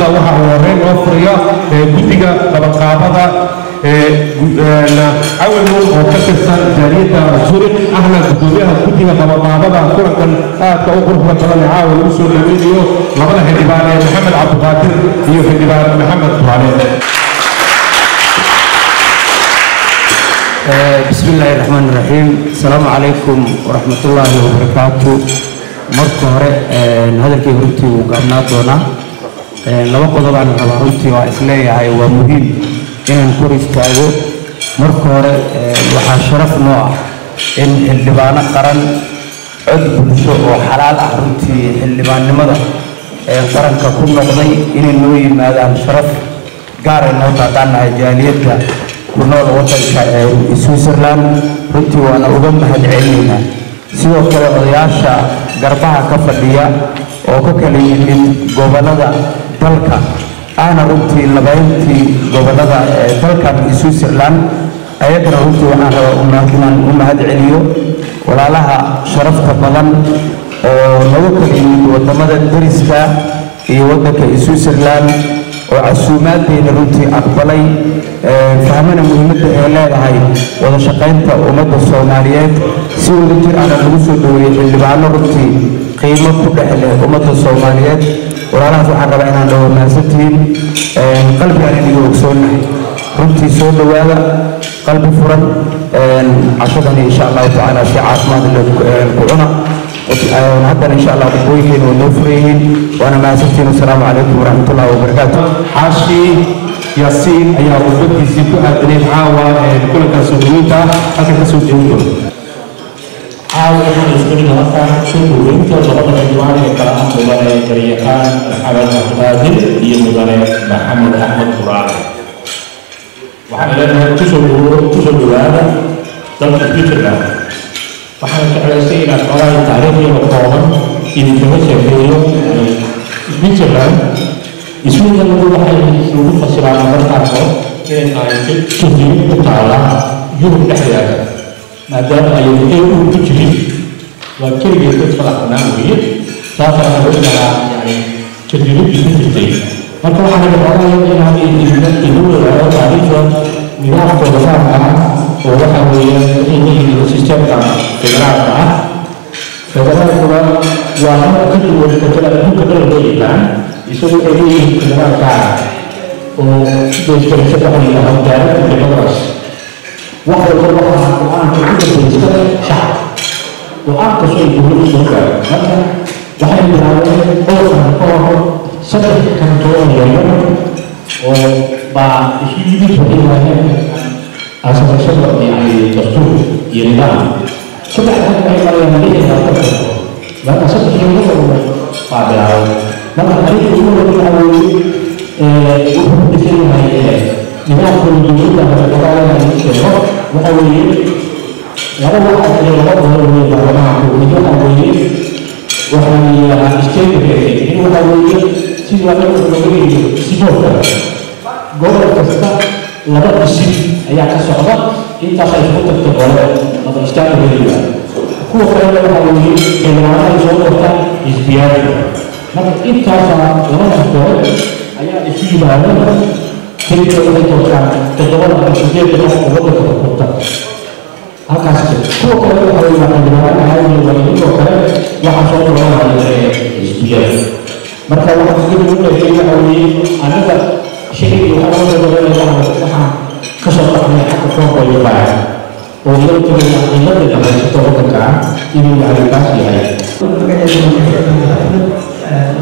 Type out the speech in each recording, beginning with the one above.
doorashada waxa uu horreyn loo furiya guddiga qabaqaabada عاون وكسر جارية زورق أهلا قدوميها كتير طبعا كلكن كأخر فترة عاون وصول الفيديو لغنا هديبان محمد عبد القادر هي هديبان محمد طوالين. بسم الله الرحمن الرحيم. السلام عليكم ورحمة الله وبركاته. مركور هذا الكيروتي وقامناتنا لو قضوا عن الروتي وإسلام هاي ومهم إن كوريس تاجو مركور وحشرف نوع إن اللي بانا قرن عد بلشوا وحلال أروتي اللي بانا ماذا قرن ككون نقضي إن النوي ماذا شرف قار النوع تعطانا جالية كنا الوطن سويسرلاند روتي وأنا أقوم بهالعلمنا سوى كل الرياشة قربها كفدية وكل من قبلنا دلكا أنا روتي لبينتي قبلنا دلكا سويسرلاند أيضا روتي وأنا أمهد عليو ولا لها شرفت بدن ونوكل وتمد الدرسكا يودك سويسرلاند وعسومات بين روتي أقبلي فهمنا مهمة إعلان هاي وذا شقينت ومدى الصوماليات سوى ذكر على الوصول اللي بعنا روتي قيمة كلها ومدى الصوماليات ورانا سبحان ربنا لو ما ستين قلبي يعني اللي يوصلنا روتي سود وهذا قلبي فرن عشرة إن شاء الله تعالى شعار ما الكورونا وهذا إن شاء الله بقويهن ونفرهن وأنا ما ستين السلام عليكم ورحمة الله وبركاته. حاشي ياسين أيها الأخوة سيكو أدريب عاوة كل كسودينتا أكيد كسودينتا. عاوة يسكن هذا سودينتا وطبعا الجماعة الكلام مدري كريكان الحبل القادر هي مدري محمد أحمد قرآن. وحنا لنا تسودو هذا ضمن الفكرة. وحنا كعلسينا قرآن تعريفي وقوما إن جميع اليوم الفكرة يسوي لنا واحد يسوي فصل على مرتبه كأن كثير تعالى يوم الأحياء ما دام يوم تجري وكل يوم تطلع نامي سافر على يعني كثير يجري ممكن واحد يقول لي هذه النقطة الأولى تعريفها نظام الدفاع وواحد يجي السيستم فدرالي فدرالي وأنا كل والكتلة يسوي أي كلام كار وبيجي يشتغل على هالدارة في المدرسة واحد يقول أنا كنت بشتغل شعب وأنا كسوي يقول شغل مثلا واحد يقول أنا سبب كان تقول يوم وبعد شيء يجي أصلا سبب يعني دستور يريدان سبب هذا ما يمليه هذا لا سبب يقول بعد لما هذه الأمور الأولية بتصير هاي نظام الجديد هذا القرار الشرع وأولية لما واحد يلقى هو الجماعة وأولية وهي استيقظ وأولية سوى الأولية سجودا قبل كستا لما بيصير أي كسرة أنت خايف تقول هذا استيقظ هو فعلا أولية الجماعة سجودا إزبياري maka intaasa labada koox ayaa isu yimaadeen kadib waxay doortaan todobada ama sideed qof oo waddanka ka qabta halkaas kuwa kale waxay yimaadeen waliinoo kale waxaa soo dhawaaaya isbiyada marka waxaa kadib u dhexeeya awliye anaga shayga waxaa loo dhaweynaya waxaan ka soo baxnay xagga koonka iyo baaca oo iyada tagaya cilada dhamaysata waddanka inuu yahay kaas yahay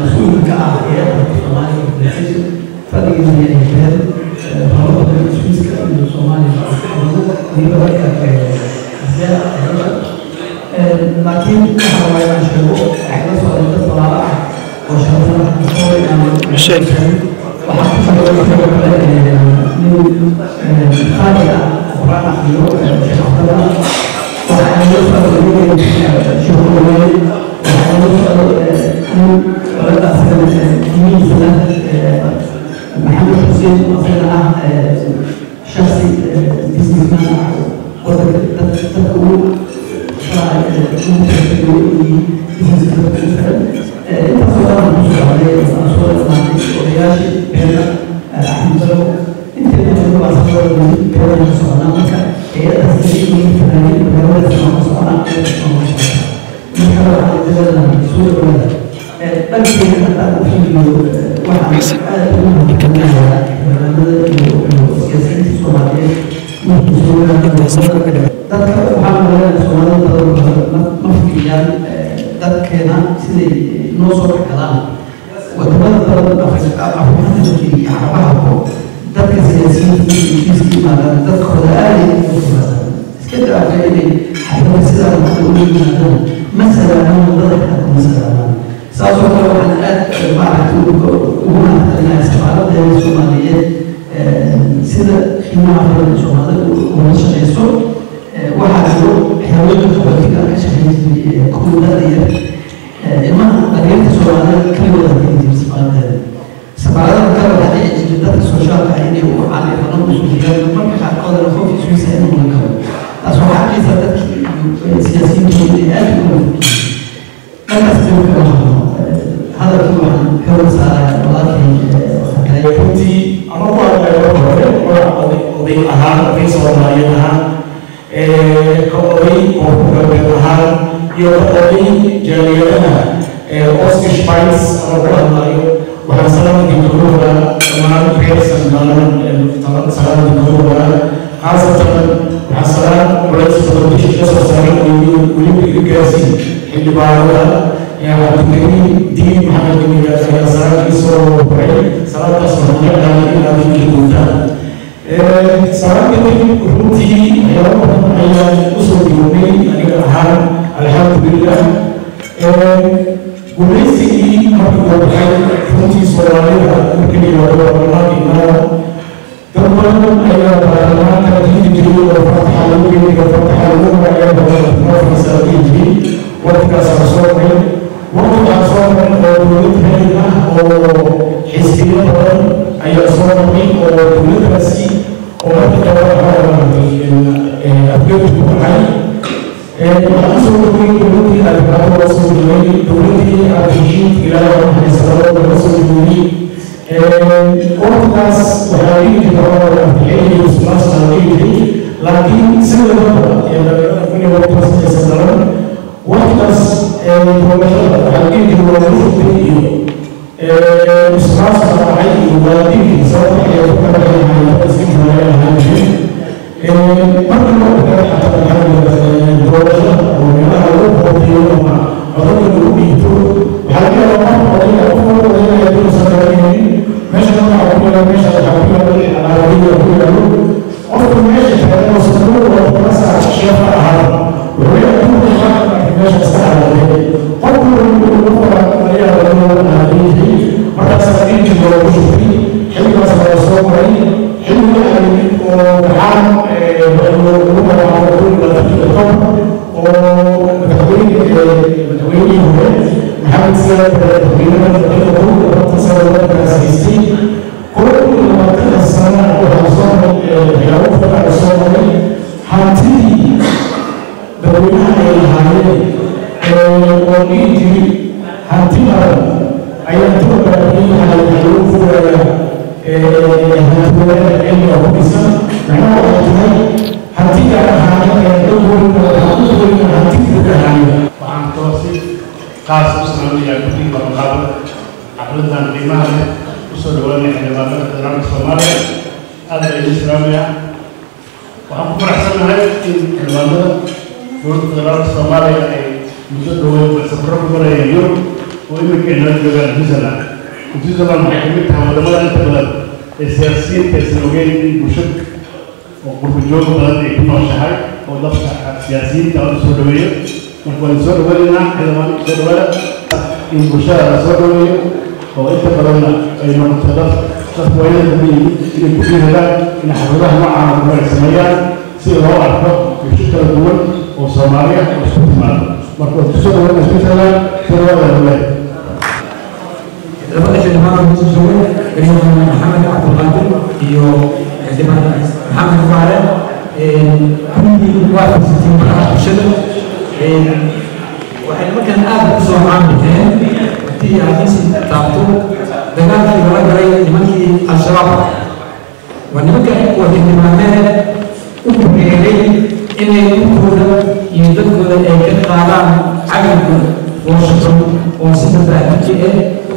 مسؤول كعائلة الصومالي بالعكس فرق من الإنسان هو السويس كأنه الصومالي يبغى أزاء لكن هو يشبه إحنا صارنا الطلاب وشافنا نقول أن الشيء وحتى خارج قرآن حيوه شافنا وحنا نوصل شهور وحنا نوصل محمد حسين أصلا شخصي بزنس مان وتكون بزنس مان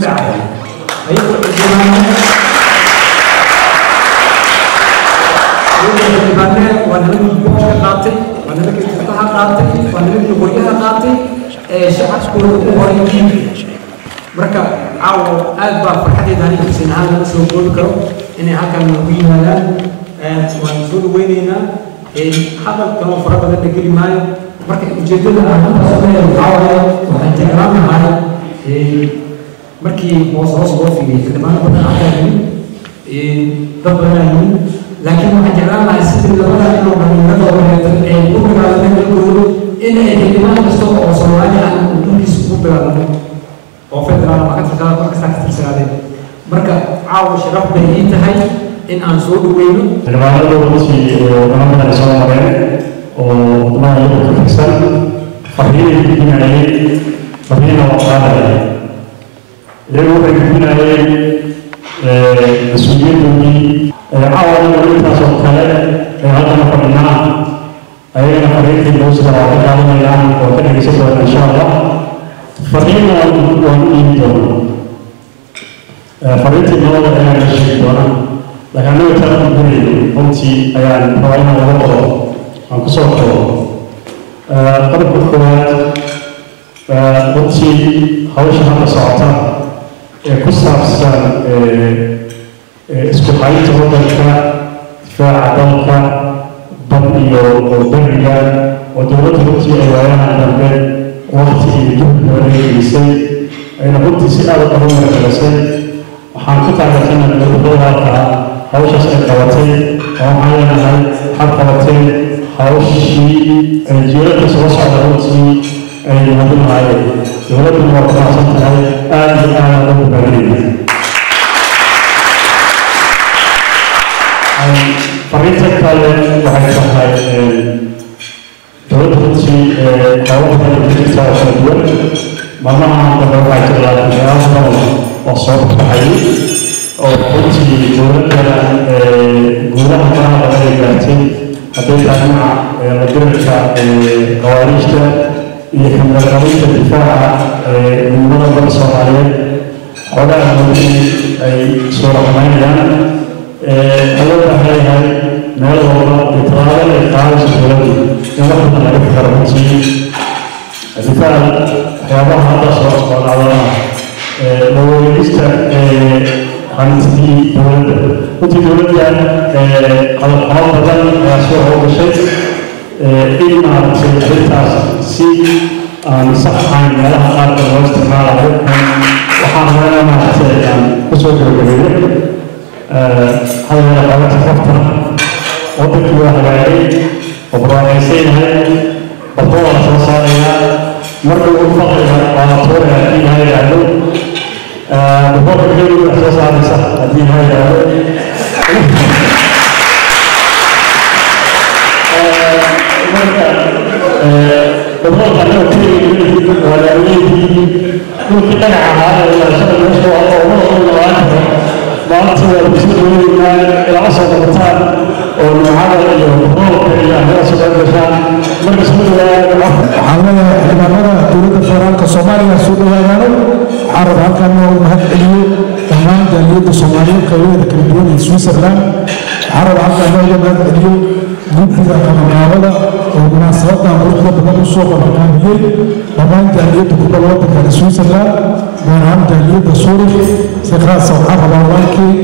dhacay ayagoo xildhibaanada waa nimankii boodka qaatay waa nimankii tuutaha qaatay waa nimankii qoryaha qaatay ee shacabkooda u horay marka caawo aad baa farxadeeda aniga xuseen ahaan lama soo koobi karo inay halkan nagu yimaadaan waan soo dhaweynaynaa hadalkan oo fara badan la geli maayo marka ujeedada aan halkaas leeyahay caawa waxaan jeclaan lahay markii hoos loo fiiriyay xildhibaano badan halkaa yimid dad badanaa yimid laakiin waxaan jeclaan lahay sidii labada inoo dhalinyarada horeetan ay u dagaalameen dalkooda in ay xildhibaan kasta oo Soomaali ah uu dhulkiisa ku dagaalamo oo federaal ama ka tirsan markasta ka tirsanaadeen marka caawa sharaf bay ii tahay in aan soo dhaweyno xildhibaanada runtii wadamada ay soo mareen oo wadamada iyagu ka tirsan farriinay gudbinayeen farriina waa qaadayeen iyagu waxay gudbinayeen mas-uuliyadoodii caawa intaas oo kale ee haddana fadhinaa ayagana farriintii loo sida waa ka qaadanayaan oo ka dhegeysan doona insha allah farriina waan u dhiibi doonaa farriintii nabada ayaan ka sheegi doonaa laakiin anaga taa gudbinayo runtii ayaan rabaa inaan laga qodo aan ku soo koobo qodobka koowaad runtii hawsha hadda socota ee ku saabsan isku haynta waddanka difaaca dalka bad iyo beriga oo dowladda runtii ay waayahan dambe waqti iyo juhdi badan ay gelisay ayna runtii si aad u qaban markalasay waxaan ku taageersanaa dowladda hawshaas ay qabatay oo waxaan leenahay waxaad qabatay hawshii ay jiilalka soo socda runtii ay hadin lahaayeen dowladduna waa ku raacsan tahay aad iyo aad ugu baahanayna farriinta kale waxay tahay dowladda runtii hawlo badan ay ka jirtaa oo kala duwan maalmahan dambe waxaa jira waxyaabo badan oo soo baxay oo runtii dowladdana guulaha faraha badan ay gaartay hadday tahay dhinaca la dirirka qawaariijta iyo xamlaqabaynta difaaca midnimada dalka Soomaaliyeed xoolaha runtii ay soo raqmaynayaan loo baahan yahay meel walba iyo tallaabada ay qaadayso dowladdu in wax badan laga fikaro runtii difaaca waxyaabaha hadda soo socdaadana la wareegista hantii dowladda runtii dowladda qalab badan ayaa soo howgashay in maaragtay arrintaas si aan sax ahayn meelaha qaarka loo isticmaalayo waxaan rabaa maaragtay aan kusoo gabagabeeyo hadalada qaabata qofta waddankii waa hagaagay oo barwaaqaysan yahay bardo waa soo saaraya marka ugu faqriga waa la tuuraya haddii laha yidhaahdo bardoka keliya wax soo saaraysa haddii laha yidhaahdo marka bardoka annaga keliya waa laaweydiin dhulkii dhagax ahaa ee warshada meesha waa oo lawaan karo maanta waa kusoo dhaweynaa ilaa soo qabataan oo nuucada iyo roobka iyo ahyaa soo gashaan marka soo dhawaada waxaan leeyahay xildhibaanada dowladda federaalka Soomaaliya soo dhawaadaano waxaan rabaa halkan inuu mahad celiyo dhammaan jaaliyadda Soomaaliyeed qaybaheeda kala duwan ee Switzerland waxaan rabaa halkan inuu mahad celiyo guddiga qabanqaabada oo munaasabadan quruxda badan u soo qabanqaabiyey dhammaan jaaliyadda ku dhow waddanka Switzerland gaar ahaan jaaliyadda Zurich si khaas ah waxaan rabaa walaalkii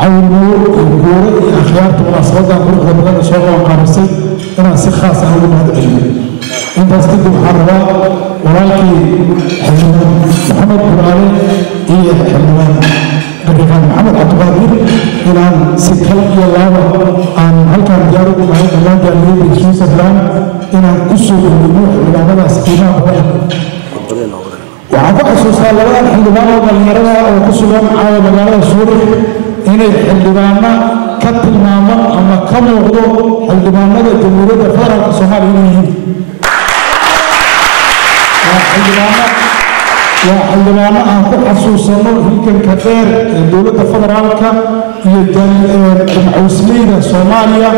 cawnuur iyo guure iyo akhyaarta munaasabadan quruxda badan ee soo qabanqaabisay inaan si khaas ah ugu mahad celiyo intaas kadib waxaan rabaa walaalkii xildhibaan maxamed buraale iyo xildhibaan dariiqaan maxamed cabdiqaadir inaan si kala iyo laaba aan halkaan diyaar ugu nahay dhammaan jaaliyadda Switzerland inaan ku soo dhoweyno xildhibaanadaas qiimaha badan waxaan ku xasuustaa labadan xildhibaan oo dhalinyarada oo ku sugan caawa magaalada Zurich inay xildhibaano ka tilmaaman ama ka muuqdo xildhibaanada jamhuuriyadda federaalka Soomaaliya inay yihiin waa xildhibaano aan ku xasuusano hilkanka dheer ee dowladda federaalka iyo jamcuusleyda Soomaaliya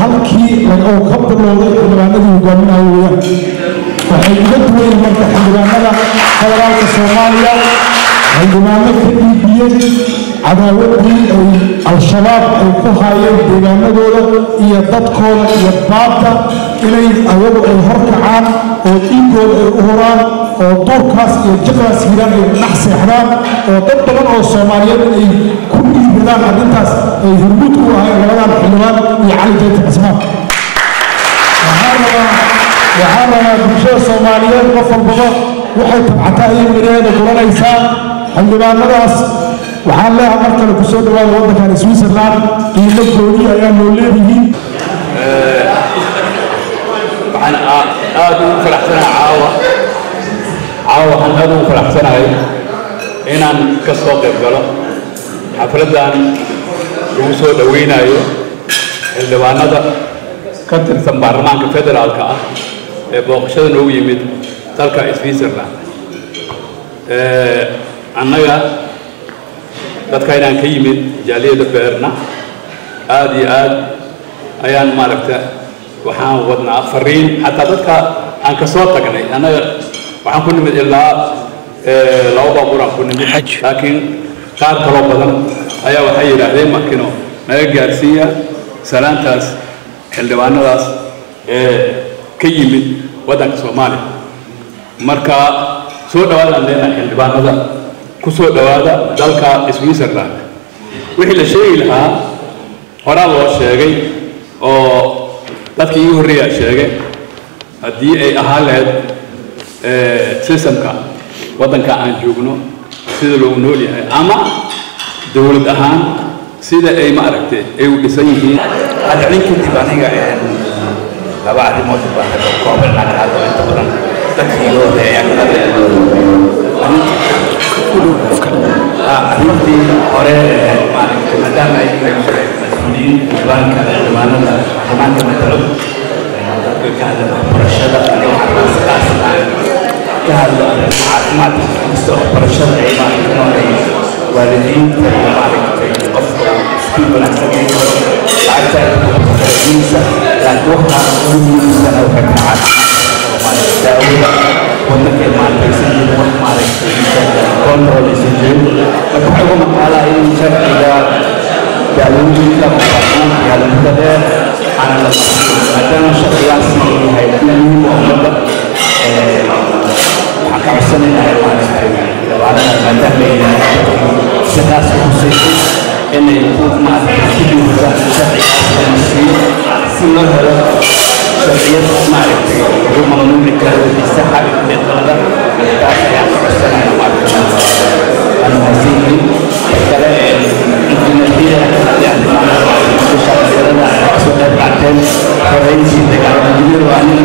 halkii oo ka bilowday xildhibaanadii hogaaminaya weeyaan waxay uga duwan marka xildhibaanada federaalka Soomaaliya xildhibaano ka dhiibiyeen cadaawaddii ay al-shabaab ay ku haayeen deegaanadooda iyo dadkooda iyo baadda inay ayagu ay horkacaan oo dhiigooda ay u huraan oo duurkaas iyo jiqdaas hiraan ay dhex seexdaan oo dad badan oo soomaaliyeed ay ku dhiibadaan arrintaas ay hurmud ku ahayn labadan xildhibaan iyo cali jeyti cismaan waxaa rabaa bulshada soomaaliyeed qof walbaba waxay tabcataa iyo miraheeda guranaysaa xildhibaanadaas waxaan leeyahay mar kale kusoo dhawaada waddankan Switzerland qiimo gooni ayaa loo leeyihiin waxaan aad ugu faraxsanahay waxaan aad ugu faraxsanahay inaan ka soo qayb galo xafladan lagu soo dhaweynayo xildhibaanada ka tirsan baarlamaanka federaalka ah ee booqashada noogu yimid dalka Switzerland annaga dadka inaan ka yimid jaaliyada beerna aad iyo aad ayaan maaragta waxaan wadnaa fariin xataa dadka aan ka soo tagnay annaga waxaan ku nimid ilaa laba baabuuraan ku nimid laakiin qaar kaloo badan ayaa waxay yidhaahdeen markino naga gaarsiiya salaantaas xildhibaanadaas ka yimid waddanka Soomaaliya marka soo dhawaadaan leenahay xildhibaanada ku soo dhawaada dalka Switzerland wixii la sheegi lahaa horaa loo sheegay oo dadkii ugu horreeyay sheegay haddii ay ahaan lahayd systemka waddanka aan joogno sida loogu nool yahay ama dowlad ahaan sida ay maaragtay ay u dhisan yihiin arrin kadib aniga laba arrimood baan ka koobanaa hadda inta badan dadkii loo leeyahay arrintii hore maadaama ay mas-uuliyiin diiwaanka xildhibaanada baarlamaanka matalo dadka ka hadla waxbarashada aniga waxaan sidaas ka hadlo caafimaadka kasta waxbarashada ay maaragtay waalidiinta iyo maaragtay qofka iskuul wanaagsan ay karo lacagta ay kuxoreysa laakiin waxaa ugu muhiimsana waxay ka caafimaadka daawada waddanka maaragtaysan iyo wax maaragtay control aysan jirin marka waxay ugu maqaalaa in sharciga daawooyinka muqaadamaadka iyo hadalmada dheer aana la marsiin maadaama sharcigaasi yahay muhiim u ummadda waxaan ka codsanaynaa maaragtay dabaalaha maadaama ay sidaas u husaysay inay ku maaragtay ku dhiirtaan sharcigaas la marsiiyo si loo helo شرعية معرفة هم مملكة الساحة بالقلة الداخل يعني عسنا معرفة أنا هسيني كلا الجنسية يعني مشاهد لنا أقصد بعدين فرنسي تكلم كبير وأنا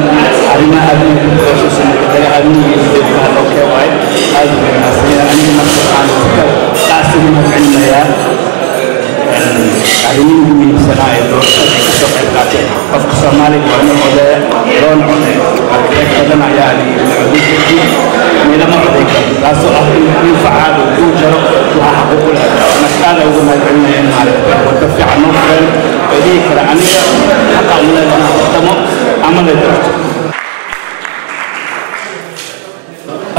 أرينا أبي خصوصا كذا أبي يجيب هذا الكواي هذا الناس يعني مثلا عن فكر تأثير مثلا يا أريني من سنة قف Soomaali waxna oday roon oday kadana yaani cudurkii meelama oday taas oo ah in facaal uu jaro waxa xaqu leh mas'ala ugu maadcinayeen maalinta wada fiican oo kale ee kala aniga xaqa u leeyahay tamo amal darto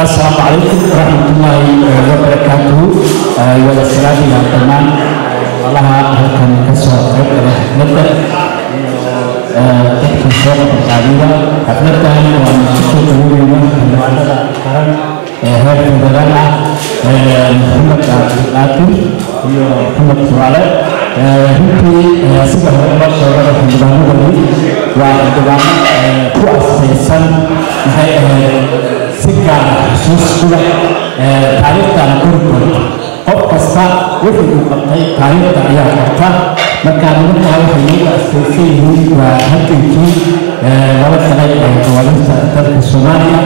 السلام عليكم ورحمة الله وبركاته والسلام يا تمام الله هلكم كسر نبدأ تحكي الشغل التعليمية حفلتها ومسكت اليوم المعلنة الكرم هذا الجامعة محمد عبد القادر محمد سوالة هنتي سبب البشر في الجامعة والجامعة كويس سن هاي سكة خصوص كله تعريف عن كل قف كسا وفي القطعي تعريف تعيا كتا مكان منها وحي أساسيه وهكذا ورد عليه وليس ترك الصومالية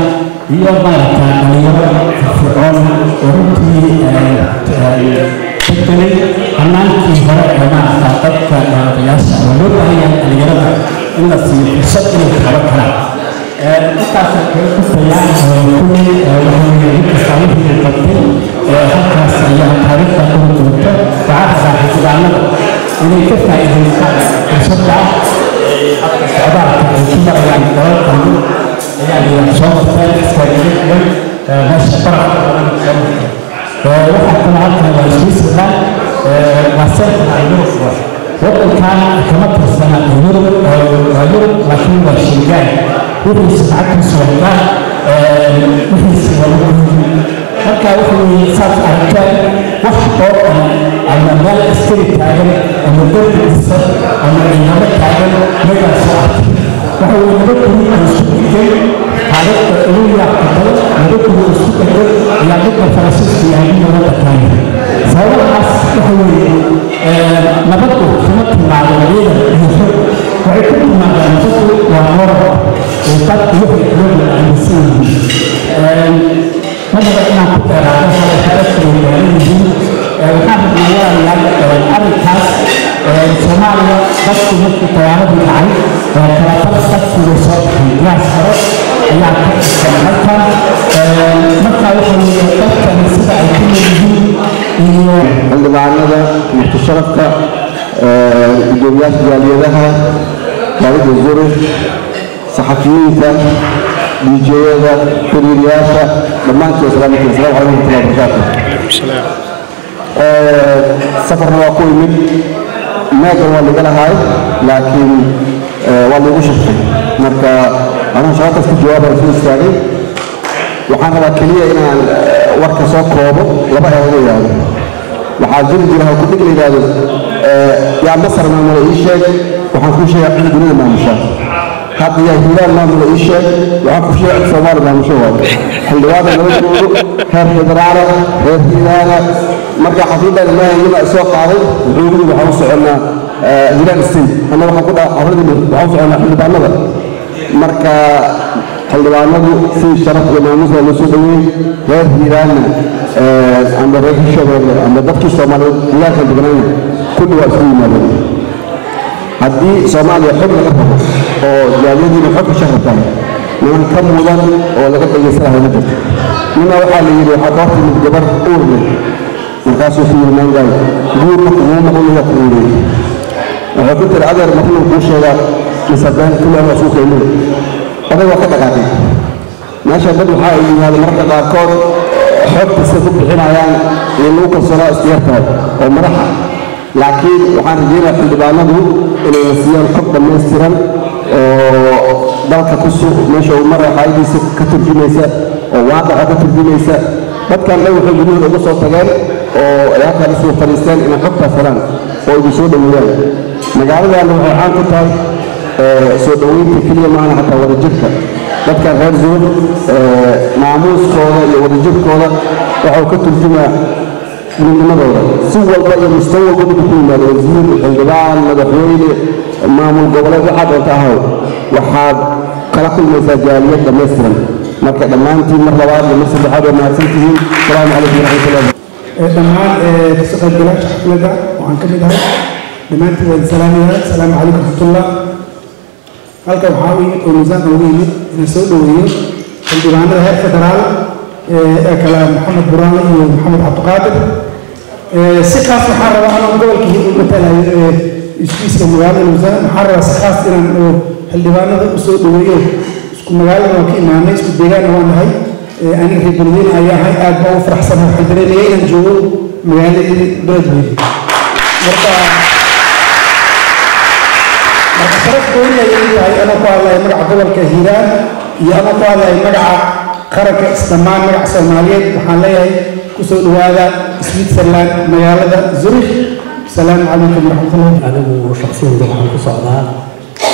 هي مالك اليوم فرعون ورمتي تكتلي هناك فرق ما أعتقدك قياس ولو هي اليوم إلا في سطر الحركة التعصب كيان كل وهي يتصالح في القتل حتى سيئة تاريخ تقول الدكتور وعرف حسب عمل إنه كيف إذا يصدع حتى الصعوبات كبر يعني دول يعني صوت ثالث كبير مش طرف waxaa kale halkan waa Switzerland waa Central Europe waddankan kama tirsana Yurub laakiin waa Schengen wixii sacadkiisu wadaa wixii marka wuxuu saas arkaan wax oo ama meel askari taagan ama dowladdiisa ama ciidamo taagan meeshaas waxa uu nabadgelyo isku dhigay taariikhda ugu yaabtay nabadgelyo isku dhigay ayaa dadka Faransiiska yahay nabadda tahay sababahaas waxa weeye nabaddu kuma timaado ciidan iyo xog waxay ku timaadaan dadku waa nool oo dad iyo xog aaminsan yihiin ماذا أنا كنت أعرف هذا التفسير الجاهلي وكان بالنسبة لي أريكاس سوماليا بس مثل طيارة بالعين كانت تفسير صوت ناس خرج يعني كان مكة يخلي تفسير السبع الكل عندما عندنا مستشرفك الدنيا جاليتها بعد الظروف صحفيين ديجيدا كوريرياشا لما أنت السلام عليكم ورحمة الله وبركاته. سفر واقوي من ما كان والله قال هاي لكن والله مش شيء مركا أنا شاطر في الجواب الفلوس الثاني وحنا وكلية هنا وقت سوق كوبو لبعض هذول يعني وحاجين جلها كل اللي هذا يا مصر ما ملاقي شيء وحنخش شيء عند الدنيا ما مشى هذا يا هلال ما ملاقي شيء وعقب شيء الصومال ما مشى حلوات نقول هذا درارة هلال مرجع حفيظة ما يجمع سوق عرض ويقولوا بحوص عنا هلال السن أنا بقول عرض بحوص عنا حل بعمله مرجع حلوات في شرف وناموس ونسوبي هذا هلال عند الرجل الشباب عند دكتور الصومال لا تبغون كل وقت في ماله هذه صوماليا حب لها أو جاليدي بحب شهر ثاني من كم مدن أو لقد يسرها نجد من أول اللي حضرت من جبر أورد وقاسوا في من جاي دور مقوم مقوم يقولي وقلت العذر مقوم بوشة مسبان كل ما سوق يمر هذا وقت قاعد ما شاء الله حائل هذا مرة قاكور حب السبب العنايان لنوك الصلاة استيارتها ومرحة لكن وحان رجينا في الدبانه إلى نسيان حب المسترن ودالك كسو ماشا ومرة حايدي كتب جميسة وواقع كتب جميسة بد كان لو في الجمهور الأمس والتجاري وياك رسول فلسطين إن حبها فلان ويبسود الولاية مجالنا أنه عام كتاي سودوين في كل معنا حتى ورجلك بد كان غير زود معموس كولا ورجل كولا وحو كتب جميع من المدورة سوى الرأي مستوى قد يكون الوزير الجبال مدحوين مامو القبلات وحاد وتاهو وحاد خلق المساجاليات دمسرا مركا دمانتي مرة واحد لمسر بحاجة ما سنتين السلام عليكم ورحمة الله دمان تسقط بلاش حفلة وعن كده دمانتي والسلام السلام عليكم ورحمة الله halka waxaa u yimid oo miisaan ugu yimid inay soo dhaweeyo xildhibaanada heer federaal kala maxamed buraale iyo maxamed cabdiqaadir si khaas waxaan rabaa anoo gobolkii u matalayo iskuiska magaalada miisaan waxaan rabaa si khaas inaan xildhibaanada u soo dhaweeyo isku magaalada waan ka imaanay isku deegaanna waan nahay aniga reer beledweyne ayaa ahay aad baan u faraxsanahay waxaan dareemaya inaan joogo magaaladii beledweyne marka شرف قولي أنا قال لي مرع دول كهيران يا أنا قال لي مرع خرج استمان مرع سومالية وحاليا كسر هذا سويسرلاند ميالدا زوريخ السلام عليكم ورحمة الله. أنا شخصيا طبعا كصعداء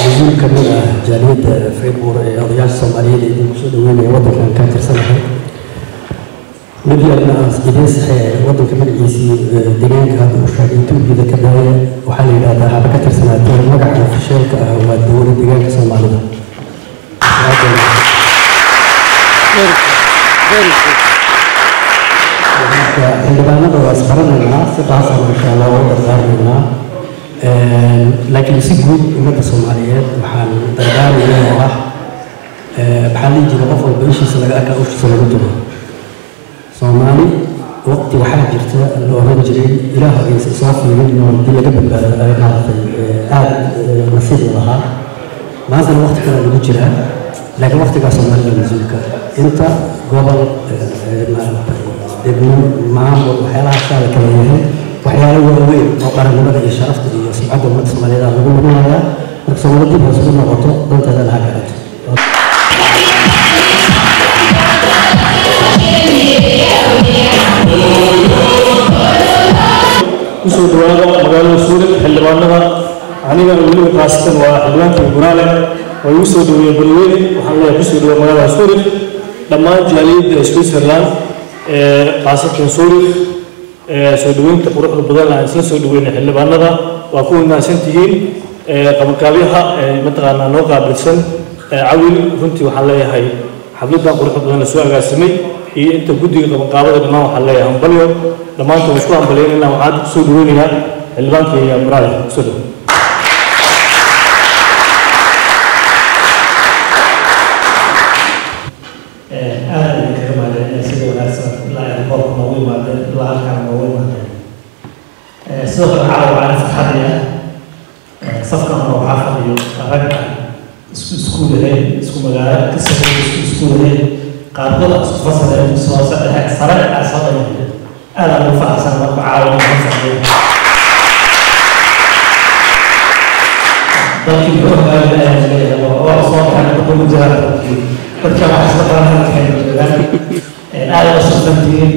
نزول كمان جالية فريبور رياض الصومالية اللي كسر وين وضع كان ترسمها. نبي أن إدريس وضع كمان عيسي دينك هذا مشاهدين توجي ذا كباية وحالي هذا هذا كتر سنتين مرجع في الشركة والدول دينك سوماليا. عندما نبغى أسبرنا الناس تحصل إن شاء الله وتظهرنا لكن سيجود إمام الصومالية محل دار إلى راح بحال يجي لغفر بيشي سلقة كأوش سلقته صومالي وقت واحد جرت اللي هو رجلي إله رئيس صافي إنه دي قبل آد نصيب لها ما زال الوقت كان يجرها لكن وقت كان صومالي نزولك أنت قبل degmo maamul waxyaalahaasa la kala yahay waxyaalo waaweyn oo qarannimada iyo sharafta iyo sumcadda ummadda soomaaliyeed lagu luminayaa marka soomaalida dib hoos ugu noqoto danteeda laha garato kusoo dhawaada magaalada Suurad xildhibaanada aniga weliba qaasatan waa xildhibaanka Guraale oo igu soo dhaweeyay Beledweyne waxaan leeyahay kusoo dhawaada magaalada Suurad dhammaan jaaliyadda Switzerland qaasatan Suurad soo dhaweynta quruxda badan aan isla soo dhaweynay xildhibaanada waa ku wanaagsan tihiin qabanqaabiyaha mataqaanaa noo qaabilsan cawil runtii waxaan leeyahay xafladan quruxda badan la soo agaasimay iyo inta guddiga qabanqaabada dhammaan waxaan leeyahay hambalyo dhammaantood isku hambalyeynayna waxaan ku soo dhaweynayaa xildhibaanka iyo Guraale kusoo dhaweey sidoo kale caawa aan farxadaya safkan oo waxaa fadhiyo rag isku yahay isku magaalo ka sameeyay isku yahay qaarkood isku fasalay soo saddex sare asal aad aan u faraxsan marka caawa aan fadhiyo dadkii xoogga oo soo baxay ku jira dadka wax isla baranayaan aad u shaqeeyay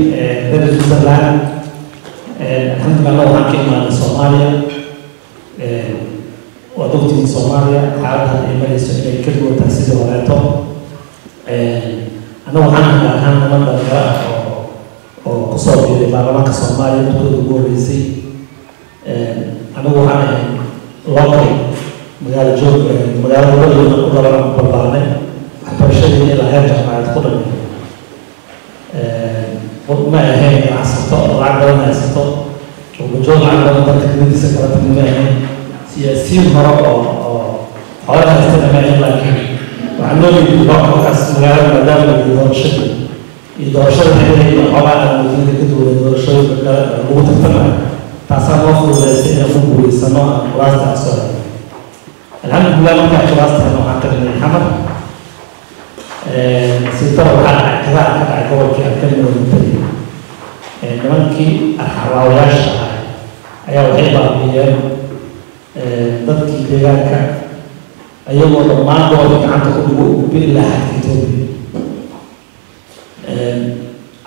dadka Soomaaliland الحمد لله waxaan ka imaanay Soomaaliya waa dadkii Soomaaliya xaaladda ay marayso inay ka duwantahay sidii horeeto anagu waxaan ahaan niman dhalinyaro oo ku soo biiray baarlamaanka Soomaaliya dadkooda ugu horeysay anagu waxaan ahay local magaalada Beledweyne ku barbaarnay waxbarashadii ilaa heer jaamacadeed ku dhamay ما هي عصته وعندنا عصته وجود عندنا ضغط كبير سكرات الماء سياسيين هرب حوالي هستنا ما لكن وعندنا يبقى وكاس مجال مدام يدور شد يدور شد هي طبعا المدير كده يدور شد هو تفتح تصرف وزي أبوه يسمى راس تعصر الحمد لله ما كان راس تعصر حتى من الحمد سيطرة على كذا على جوال كأكمل المنتج nimankii arxawaayaasha ayaa waxay baabiyeen dadkii deegaanka ayagoo dhammaantood gacanta ku dhigo bili lahaa Itoobiya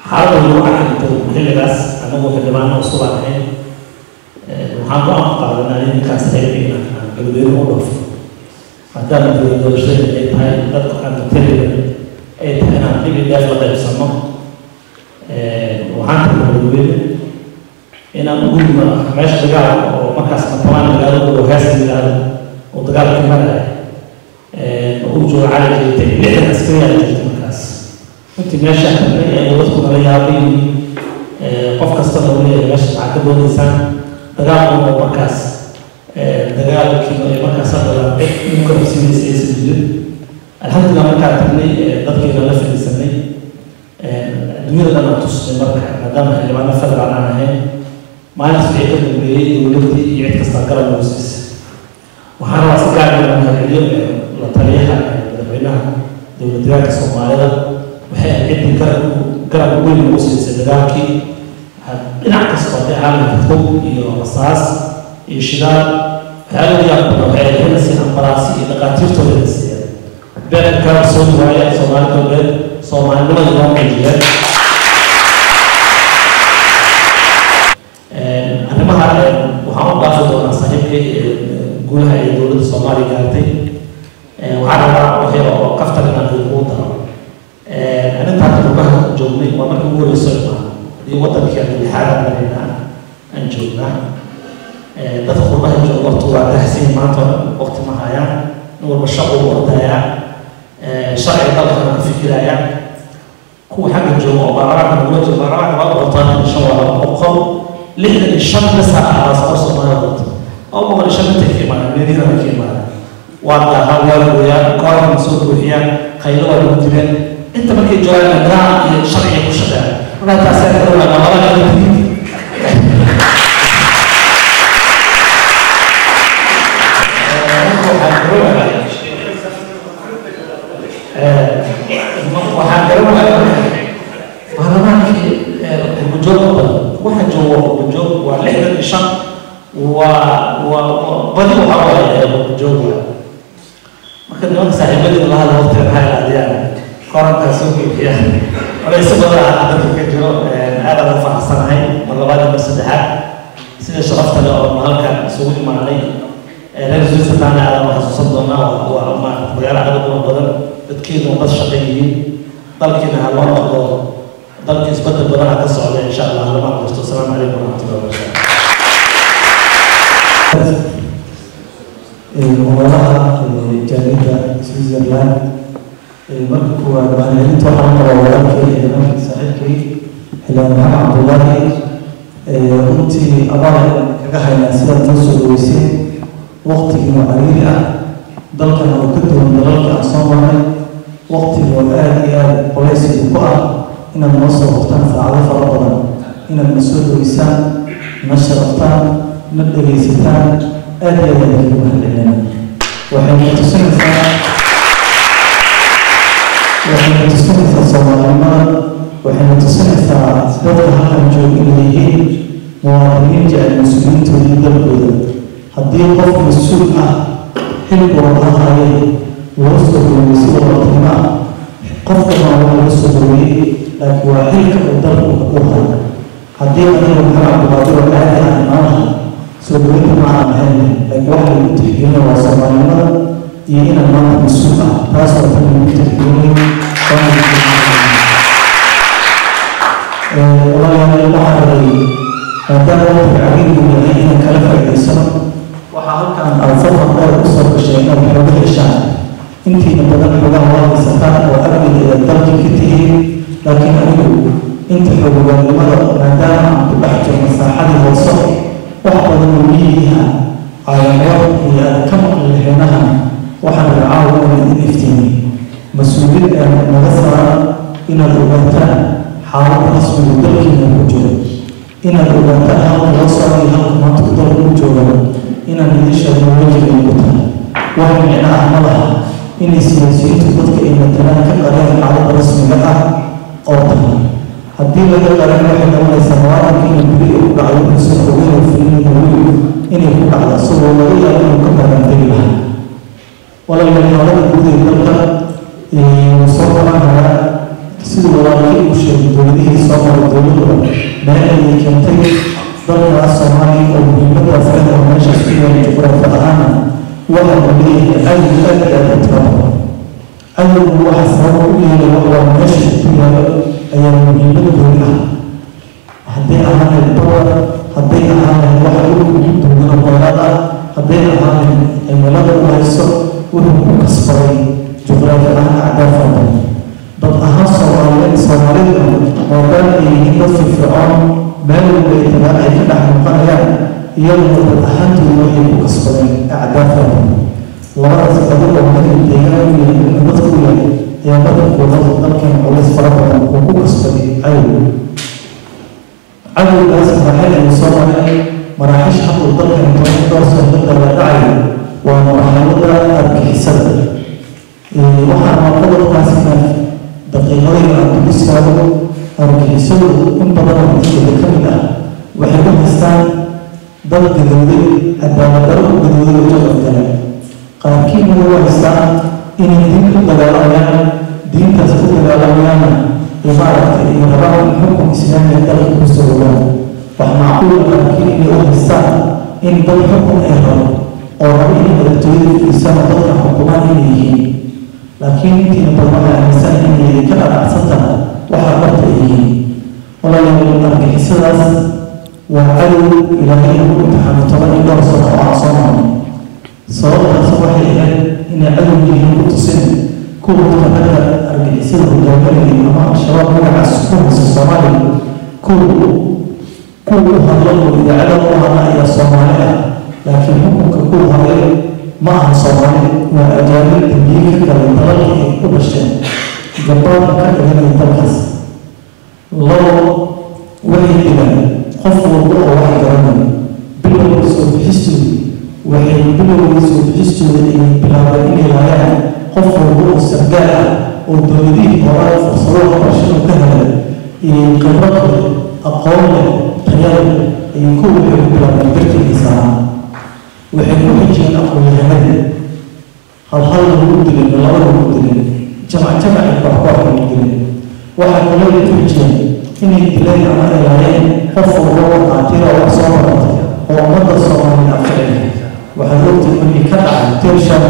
xaaladda lagu arkay xilligaas anagoo xildhibaano cusub aan ahayn waxaan ku anqaadanay ninkaas xeebiina Beledweyne u dhaafo maadaama doorashada ay tahay dadka aan taliban ay tahay inaan dhibi dheef la qaybsano waxaan ku Beledweyne inaan ugu meesha dagaal oo markaas matabaan magaalada heestiilaada oo dagaalka maraya uu joogo cali jeetay lixdan askari ayaa jirta markaas intii meesha ay dadku nala yaabeen qof kasta oo leeyahay meesha maxaa ka doonaysaan dagaalku oo markaas dagaalkii markaas hadda in ka horsiinaysa aysan jirin alxamdulillah markaa tagnay dadkeena la fadhiisanay dunyada dhan aan tusnay marka maadaama xildhibaano federaal aan ahayn maalintaas waxay ka dambeeyey dowladdii iyo cid kastaa garab loo siisay waxaana waa si gaar ah mahadceliyo la taliyaha madaxweynaha dowlad deegaanka Soomaalida waxay ciddii garab weyn ugu siisay dagaalkii dhinac kasta oo caalamka fog iyo rasaas iyo shidaal waxyaalaha yaabka waxay helaysaa ambalaasi iyo dhaqaatiirtooda la siiyay beerka soo waaya Soomaalida Soomaalida loo qeybiyay waxaan u dhaafi doonaa saaxiibkay guulaha ay dowladda Soomaaliya gaartay waxaan rabaa waxay oo kaftan inaan ugu daro arrintaas rubaha joognay waa markii ugu horreysay iyo wadankii lixaad aan joognaa dadka rubaha jooga waqti waa tahsiin maanta waqti ma hayaan nin walba shaqo u ordayaa sharciga dalkana ka fikiraya kuwa xagga jooga oo baarlamaanka nagula jooga baarlamaanka waa qortaan insha allah boqol لحد الشمس بس على رأس المناطق أو مغرب الشمس تكيما مدينة تكيما وعلى هؤلاء ويا قارن مسؤول ويا خيلوا المدينة أنت ما كي جوال الناع شرعي وشدة أنا تأسف ولا ما أنا أدري وحاجة qurbajoog badan waxa jooga qurbajoog waa 65 badi waxa waaye qurbajoog marka nimanka saaxiibadii la hadla waqtiga maxay aadayaan korankaas oo bixiya walaysa badan dadka ka jiro aad aan faraxsanahay mar labaad iyo mar saddexaad sida sharafta leh oo halkan isugu imaaday reer Switzerland aan xasuusan doonaa waa magaalo aad u badan dadkeedu bas shaqeeyeen dalkiina ha loo noqdo dalkii isbedel badan ka socda insha Allah lama qabto salaamu calaykum warahmatullahi wabarakatuh walaalaha jaalida Switzerland marka kuwaad maalinta waxaan qabaa walaalkay markii saaxiibkay Xilaan Maxamed Cabdullaahi runtii abaal kaga haynaa sidaad noo soo dhaweysay waqtigii cariiri ah dalkan oo ka duwan dalalka aan soo marnay waqtiga oo aad iyo aad culays ku ah inaad noo soo hurtaan saacado fara badan inaad na soo dhaweysaan na sharaftaan na dhegaysataan aad iyo aad ugu mahadcelinayna waxayna tusinaysaa soomaalinimada waxayna tusinaysaa dadka halkan jooga inay yihiin muwaadiniin jecel mas-uuliyiintooda iyo dalkooda haddii qof mas-uul ah xilkooda ahaaye loo soo dhaweeyey si wadatinimo ah qofka maa waa laga soo dhaweeyey laakiin waa xilka uu dalku u hayo haddii aniga maxamed cabdulqaadir oo caadi ah imaanaha soo dhaweynta ma aan ahayn laakiin waxa lagu tixgelinaya waa soomaalinimada iyo inaan maanta mas-uul ah taas oo tan lagu tixgelinay walaalayaal waxaa rabay maadaama waqtiga cariirigu yahay inaan kala faa'iidaysano waxaa halkan aad safar dheer u soo gashay inaad xooga heshaan intiina badan xogaha waa haysataan oo amnigeeda dalkii ka tihiin laakiin anigu inta xoogwaannimada maadaama aan ku dhex jirno saaxadii hoose wax badan oo miyiha caalamwar iyo aad ka maqli laheenaha waxaan racaawa inaan idin iftiimay mas-uuliyad aan naga saaran inaad ogaataan xaaladda rasmiga dalkiina ku jiro inaad ogaataan halka loo socday halka maanta ku dalka ku joogana inaan idin sheegno wajiga igu tahay wax micno ah ma laha inay siyaasiyiintu dadka ay matalaan ka qareen xaaladda rasmiga ah oo tahay haddii laga qaran waxay noqonaysaa muwaadinka inay beri ku dhacdo xusuus ogeyn filinina weli inay ku dhacdo isagoo laga yaabo inuu ka baraandegi lahaa walaalayaal xaalada guud ee dalka soo qabanaya siduu walaalkii uu sheegay dowladihii soo maray dowladda meel ayay keentay dalkaas Soomaaliya oo muhiimadaas leh oo meeshaas ku yaala juqraafi ahaan waxa uu leeyahay aad iyo aad u tiro ayuu waxa sabab u yahay waa meesha ku yaala ayaa muhiimad gooni ah haddii ahaan dowlad haddii ahaan waxa uu dowladda qolada haddii ahaan cimilada u hayso wuxuu ku kasbaday juqraafi ahaan acdaafada dad ahaan Soomaalida maadaama ay yihiin dad firfircoon meel walba ay tagaan ay ka dhex muuqanayaan iyagoo dad ahaantooda waxay ku kasbadeen acdaafada labadaas adig oo markay deegaan u yahay in dadku u yahay ayaa badankooda dalkan culays fara badan uu ku kasbaday cadowgaas marxal ay soo maray maraaxiish xaquu dalkan toban dhowr sano la dhacayo waa marxalada argixisada waxaan qodobkaas inaan daqiiqadayda aan ku istaago argixisadu in badan oo dadkeeda ka mid ah waxay ku haystaan dad gadowday cadaaladaro u gadowday oo jaqafkale qaarkiina way u haystaan inay diin ku dagaalamayaan diintaas ku dagaalamayaan iyo maaragtay iyo rabaan in xukun islaamiga dalka ku soo rogaan wax macquul qaarkiin inay u haystaan in dad xukun ay rabo oo rabo inay madaxtooyada fiirsaan oo dadka xukumaan inay yihiin laakiin intiina badan waxay aaminsan inay ka dhanacsan tahay waxa dhabta ay yihiin walaalayaal argixisadaas waa cadow ilaahay ugu imtixaano toban iyo dhowr sano oo aan soo marnay sababtaas waxay ahayd inay cadow yihiin ku tusin kuwa ragga argixisada hogaaminaya ama al-shabaab magacaas ku haysa Soomaaliya kuwa u hadla oo idaacada u hadla ayaa Soomaali ah laakiin xukunka kuwa hadlay ma aha Soomaali waa ajaanib dambiye ka kale dalalka ay u dhasheen gabdhaha ka dhiganaya dalkaas labo waxay dhigaan qof walba oo wax garanayo bilowga soo bixistooda waxay bilowga soo bixistooda ay bilaabeen inay laayaan qof walba oo sargaal ah oo dowladihii hore fursado waxbarashada ka helay iyo khibrad aqoon leh tayada ayay ku waxay ku bilaabeen dartigiisa waxay ku xijiyeen aqoon-yahanadii hal lagu dilin laba lagu dilin jamac ay koox lagu dilin waxay kaloo ku xijiyeen inay dileen ama ilaayeen qof walba oo qaatira wax soo baratay oo ummadda Soomaaliyeed afkay waxay ogtay inay ka dhacay tirshan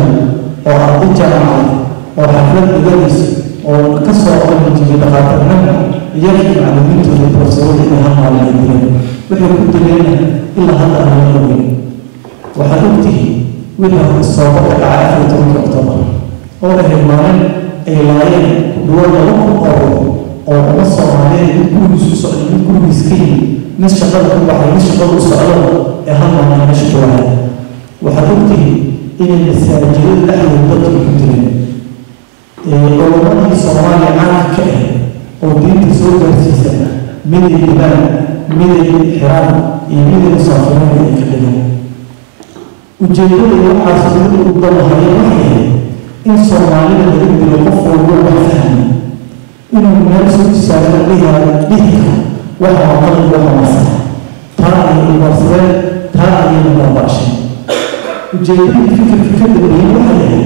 oo arday jaamacad oo xaflad digadiisa oo ka soo qaybiyay dhaqaatiirnimada iyagii macallimiintooda professorada inay hal maalin dileen waxay ku dileen ilaa hadda aan la ogin waxay ogtay wixii soo baxay 14 Oktoobar oo ay maalin ay laayeen duwal lagu qoro oo uma Soomaaliyeed gurigiisu socday gurigiiskii mis shaqada ku baxay mis shaqada u socdo ee hal maalin meesha jooga waxay ogtay inay masaajidada dhexdooda dadku ku dileen culamadii Soomaaliya caanka ah oo diinta soo gaarsiisa miday dibaan miday xiraan iyo miday musaafiriin ay ka dhigeen ujeedada waxaas u dalahayo waxay in Soomaalida laga dilo qof walba wax fahmi inuu meel soo istaago dhihi waxa qalad waxa wasa taa ay warsadeen taa ay mabashay ujeedada fikirka ka dambeeyay waxay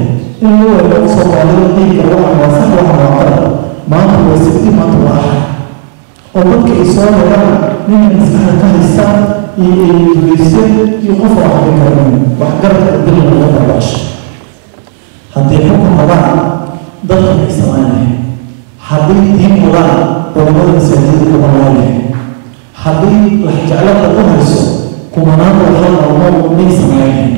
in loo wada Soomaalida dhihi waxa wasa waxa qalad maanta waa sabti maanta waa axad oo dadka ay soo helaan nin maskaxda ka haysta iyo geysay iyo qof wax ka garan wax garad dil laga dabasho haddii xukun wadaan dadka ay samaynayaan haddii diin wadaan culamada masaajidda ku walaalayahay haddii wax jeclada ku hayso kumanaan waxaa loo may samaynayaan